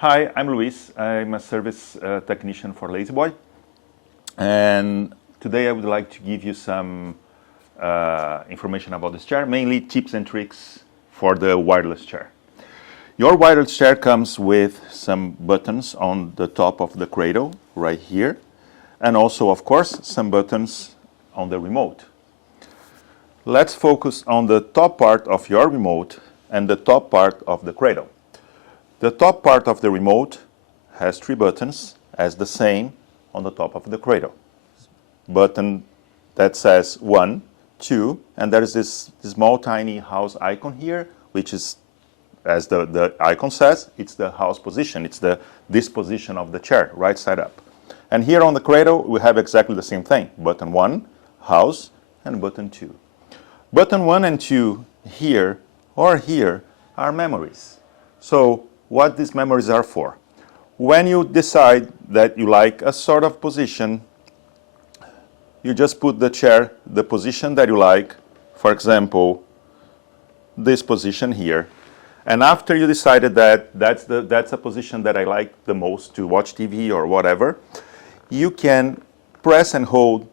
Hi, I'm Luis. I'm a service technician for La-Z-Boy. And today I would like to give you some information about this chair, mainly tips and tricks for the wireless chair. Your wireless chair comes with some buttons on the top of the cradle, right here. And also, of course, some buttons on the remote. Let's focus on the top part of your remote and the top part of the cradle. The top part of the remote has 3 buttons, as the same on the top of the cradle. Button that says 1, 2, and there is this small tiny house icon here, which is, as the icon says, it's the house position. It's the disposition of the chair, right side up. And here on the cradle, we have exactly the same thing. Button 1, house, and button 2. Button 1 and 2 here or here are memories. So what these memories are for? When you decide that you like a sort of position, you just put the chair, the position that you like, for example, this position here. And after you decided that that's a position that I like the most to watch TV or whatever, you can press and hold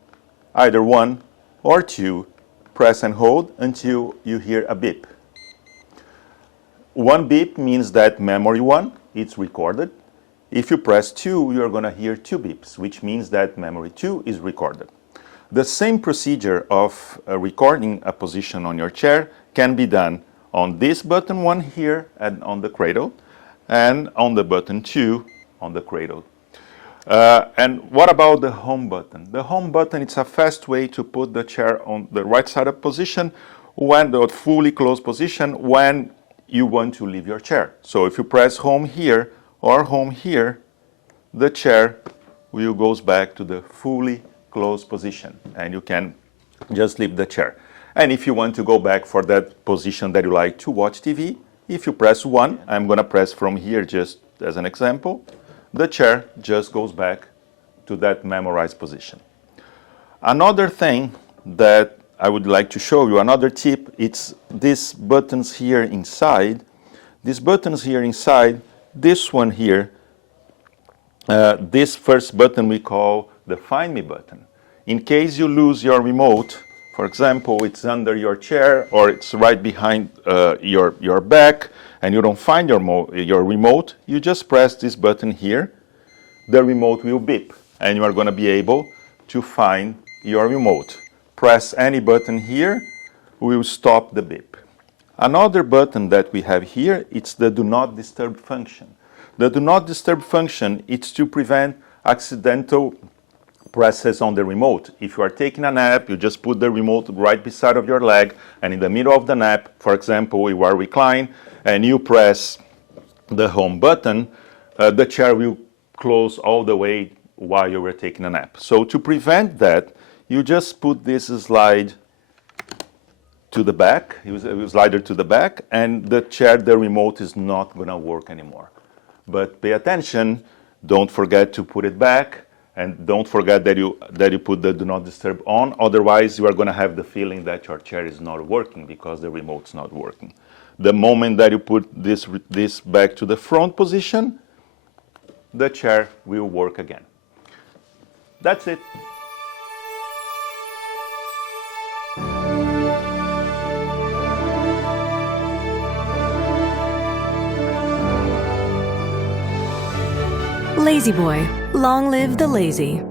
either 1 or 2, press and hold until you hear a beep. 1 beep means that memory 1, it's recorded. If you press 2, you're going to hear 2 beeps, which means that memory 2 is recorded. The same procedure of recording a position on your chair can be done on this button 1 here and on the cradle, and on the button 2 on the cradle. And what about the home button? The home button, it's a fast way to put the chair on the right side up position, when the fully closed position, when you want to leave your chair. So if you press home here or home here, the chair will go back to the fully closed position and you can just leave the chair. And if you want to go back for that position that you like to watch TV, if you press 1, I'm going to press from here just as an example, the chair just goes back to that memorized position. Another thing that I would like to show you, another tip, it's these buttons here inside. These buttons here inside, this one here, this first button we call the Find Me button. In case you lose your remote, for example, it's under your chair or it's right behind your back and you don't find your remote, you just press this button here, the remote will beep and you are going to be able to find your remote. Press any button here, will stop the beep. Another button that we have here, it's the Do Not Disturb function. The Do Not Disturb function, it's to prevent accidental presses on the remote. If you are taking a nap, you just put the remote right beside of your leg, and in the middle of the nap, for example, you are reclined, and you press the home button, the chair will close all the way while you were taking a nap. So to prevent that, you just put this slide to the back, slider to the back, and the chair, the remote is not going to work anymore. But pay attention, don't forget to put it back, and don't forget that you put the Do Not Disturb on, otherwise you are going to have the feeling that your chair is not working because the remote's not working. The moment that you put this back to the front position, the chair will work again. That's it. La-Z-Boy, long live the lazy.